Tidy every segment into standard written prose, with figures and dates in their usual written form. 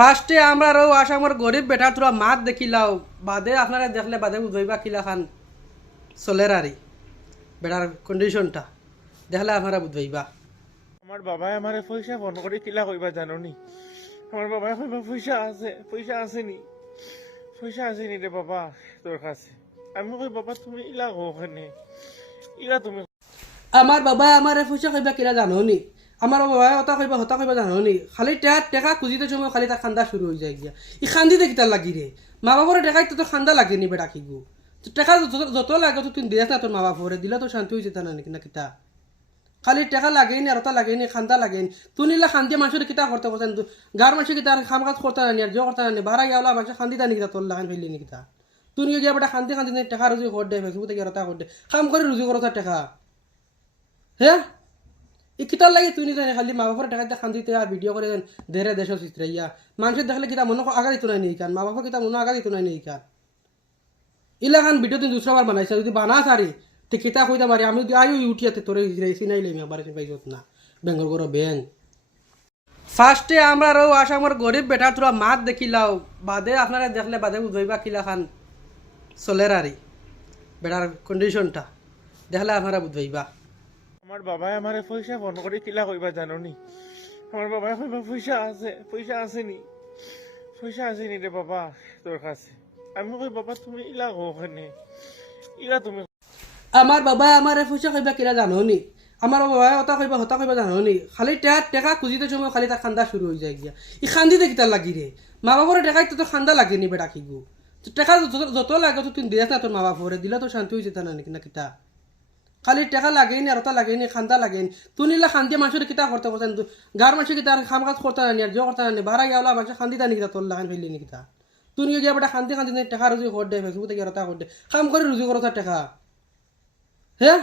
ফার্স্টে আমরা রো আসামর গরিব বেটা তোরা মাত দেখিলাও বাদে আপনারা দেখলে বাদে বুঝাইবা কিলা খান চলের আরি বেটার কন্ডিশনটা দেখলে আপনারা বুঝাইবা। আমার বাবাই আমারে পয়সা ফোন করে কিলা কইবা জানো নি? আমার বাবাই কইবা পয়সা আছে নি? পয়সা আছে নি রে বাবা তোর কাছে? আমি কই বাবা তুমি ইলা ওখানে ইলা তুমি আমার বাবা আমার পয়সা কইবা কিলা জানো নি? আমার বাবা হতা কইবা জানো নি? খালি টেকা খুঁজিতে সময় খালি তার খান্দা শুরু হয়ে যায় গিয়া ই খান্দিতে কিতা লাগি রে মা বাবারে টেকাই তো খান্দা লাগেনি বেটা কি গো টেকা যত লাগে তো তুই দিয়াস না তোর মা বাবারে দিলে তো শান্তি হয়েছে তা না না কিতা খালি টেকা লাগেনি আর ওটা লাগেনি খান্দা লাগেনি তুই নিলা খান্দিয়া মানুষের কিতা করতে বসেন গার মানুষের কিতা খাম কাজ করতে না আর জো করতে না বাড়া গেলা মানুষ খান্দিতা নিকিতা তোর লাগান ফেললি নিকিতা তুই নিয়ে গিয়া বেটা খান্দি টেকা রুজি কর দে ফেসবুক থেকে রতা কর দে কাম করে রুজি করো তার টেকা হ্যাঁ ই কিতার লাগে তুই নিতে খালি মা বাবার টাকা খান্দিতে আর ভিডিও করে দেরে দেশ চিত্রাইয়া মানুষের দেখলে কিতা মনে আগা দিত নাই নেই কান মা বাবা কিতা মনে আগা দিত নাই নেই কান ইলাখান ভিডিও তুই দুসরাবার বানাইছে যদি বানাস আরি তো কিতা কইতা পারি আমি যদি আয়ু উঠিয়াতে তোরে চিনাইলে আমি আবার পাইছত না বেঙ্গল করো ব্যাং ফার্স্টে আমরা রো আসামর গরিব বেটা তোরা মাত দেখিলাও বাদে আপনারা দেখলে বাদে বুঝাইবা কিলা খান চলের আরি বেটার কন্ডিশনটা দেখলে আপনারা বুঝাইবা। আমার বাবাই আমারে পয়সা ফোন করে কিলা কইবা জানো নি? আমার বাবাই কইবা পয়সা আছে নি? পয়সা আছে নি রে বাবা তোর কাছে? আমি কই বাবা তুমি ইলা ওখানে ইলা তুমি আমার বাবা আমার পয়সা কইবা কিলা জানো নি? আমার বাবা হতা কইবা জানো নি? খালি টেকা খুঁজিতে সময় খালি তার খান্দা শুরু হয়ে যায় গিয়া ই খান্দিতে কিতা লাগি রে মা বাবারে টেকাই তো খান্দা লাগেনি বেটা কি গো টেকা যত লাগে তো তুই দিয়াস না তোর মা বাবারে দিলে তো শান্তি হয়েছে তা না কিতা খালি টেকা লাগেনি আর ওটা লাগেনি খান্দা লাগেনি তুই নিলা খান্দিয়া মানুষের কিতা করতে বসেন গার মানুষের কিতা খাম কাজ করতে না আর জো করতে না বাড়া গেলা মানুষ খান্দিতা নিকিতা তোর লাগান ফেললি নিকিতা তুই নিয়ে গিয়া বেটা খান্দি টেকা রুজি কর দে ফেসবুক থেকে রতা কর দে কাম করে রুজি করো তার টেকা হ্যাঁ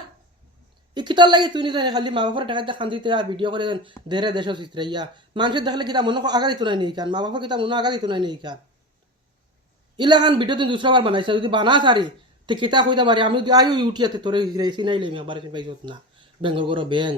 ই কিতার লাগে তুই নিতে খালি মা বাবার টাকা খান্দিতে আর ভিডিও করে দেরে দেশ চিত্রাইয়া মানুষের দেখলে কিতা মনে আগা দিত নাই নেই কান মা বাবা কিতা মনে আগা দিত নাই নেই কান ইলাখান ভিডিও তুই দুসরাবার বানাইছে যদি বানাস আরি তো কিতা কইতা পারি আমি যদি আয়ু উঠিয়াতে তোরে চিনাইলে আমি আবার পাইছত না বেঙ্গল করো ব্যাং